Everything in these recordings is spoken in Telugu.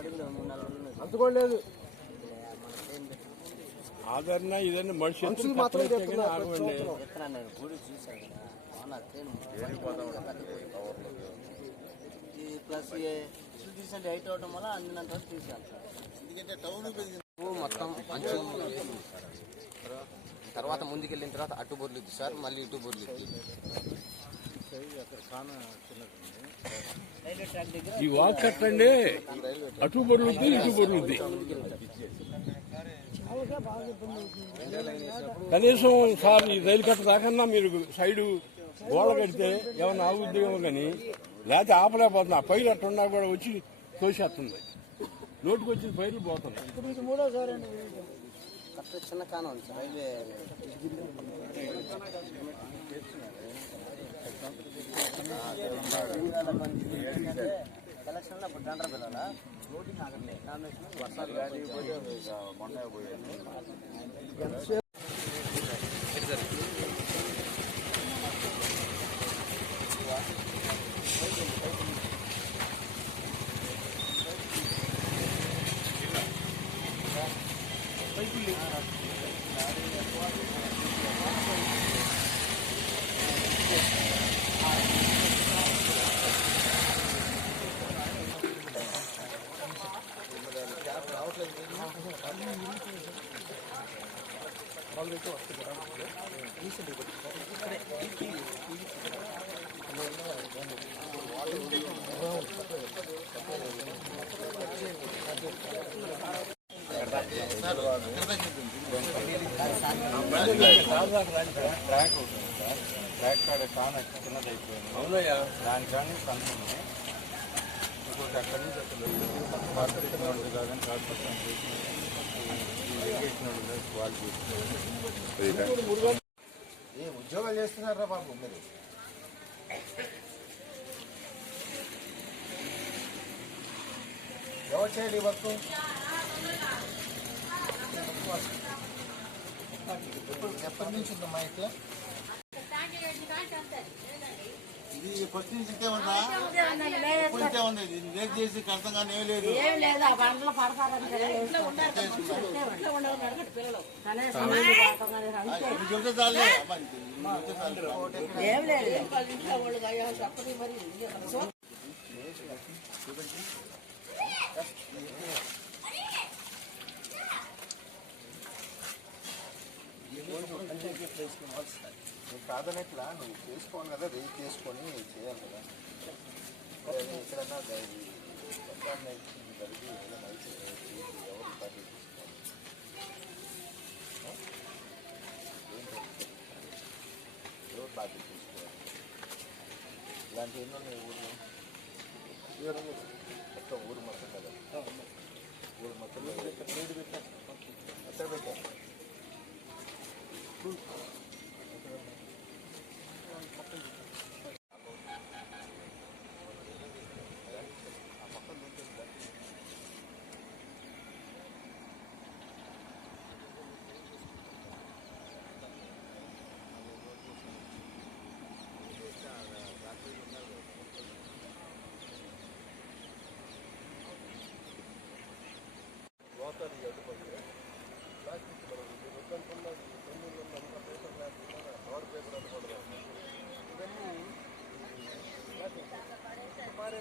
అడుగులు మూడు నాలుగు అడుగులు ఉన్నాయి. అంతుకోలేదు మనకేం లేదు. ఆదరణ ఇదన్నీ మనిషి ప్లస్ తీసండి హైట్ అవడం వల్ల అందినంత వరకు తీసాను సార్ మొత్తం మంచం తర్వాత ముందుకెళ్ళిన తర్వాత అటు బొర్లిద్ది సార్ మళ్ళీ ఇటు దగ్గర ఈ వాక్ కట్టండి. అటు బొర్లుద్ది ఇటు బొర్లుద్ది కనీసం సార్ ఈ రైలు కట్ట దాకన్నా మీరు సైడు గోడ కడితే ఏమన్నా ఆగుద్ది కానీ లేకపోతే ఆపలేకపోతున్నా. పైలు పైరు అట్టున్నా కూడా వచ్చి తోసేస్తుంది. నోటుకు వచ్చిన పైర్లు పోతున్నాయి. కరెక్ట్ చిన్న కానం ఉంది రైల్వే ఎలక్షన్ అప్పుడు టెండర్ పిల్లలా? నామినేషన్ వర్షాలు ట్రాక్ కాడ కాన చిన్నది అయిపోయింది అవునయ్యా దాని కానీ కనుక్కుంది ఇంకోటి అక్కడి నుంచి అసలు మార్కెట్ ఉంటుంది కాదని కాకపోతే ఇరిగేషన్ వాళ్ళు ఏ ఉద్యోగాలు చేస్తున్నారా బాబు మీరు? ఎవరు చేయాలి ఈ వర్క్? ఎప్పటి నుంచి ఉందమ్మా ఇట్లా ఇది ఫస్ట్ నుంచి ఇంతే ఉందా? ఇంతే ఉంది? ఇది లేట్ చేసి అర్థం కానీ ఏం లేదు. చెబితే చాలే. అమ్మా, ఇది చెబితే చాలు. ఏం నువ్వు కాదనట్లా నువ్వు చేసుకోవాలి కదా వెయిట్ చేసుకొని చేయాలి కదా. ఎక్కడన్నా జరిగి ఏదైనా అయితే ఎవరు పార్టీ ఎవరు పార్టీ తీసుకోవాలి ఇలాంటి ఎన్నో ఉన్నాయి ఊళ్ళో మొత్తం ఊరు మొత్తం కదా. ఊరు మొత్తం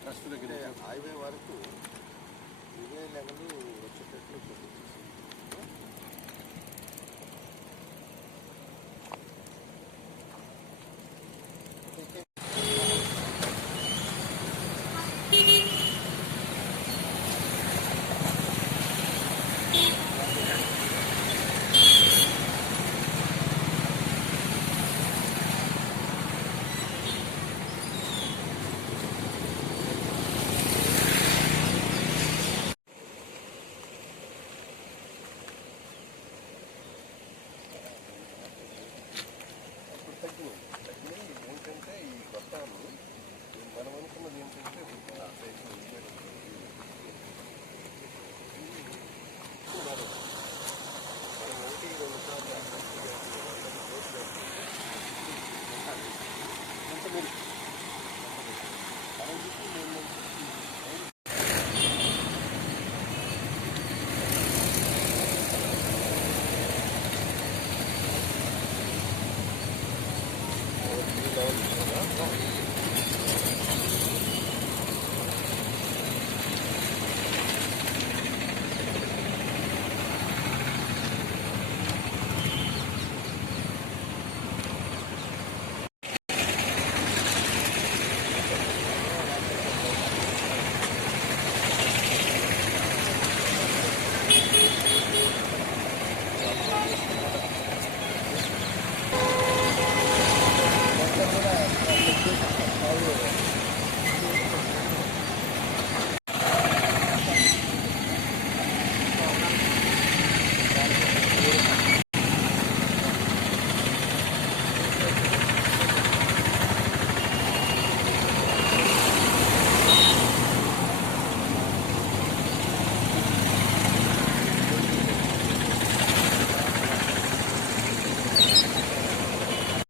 ట్రస్ట్ దగ్గర హైవే వరకు ఇదే లెవెల్ వచ్చేటట్లు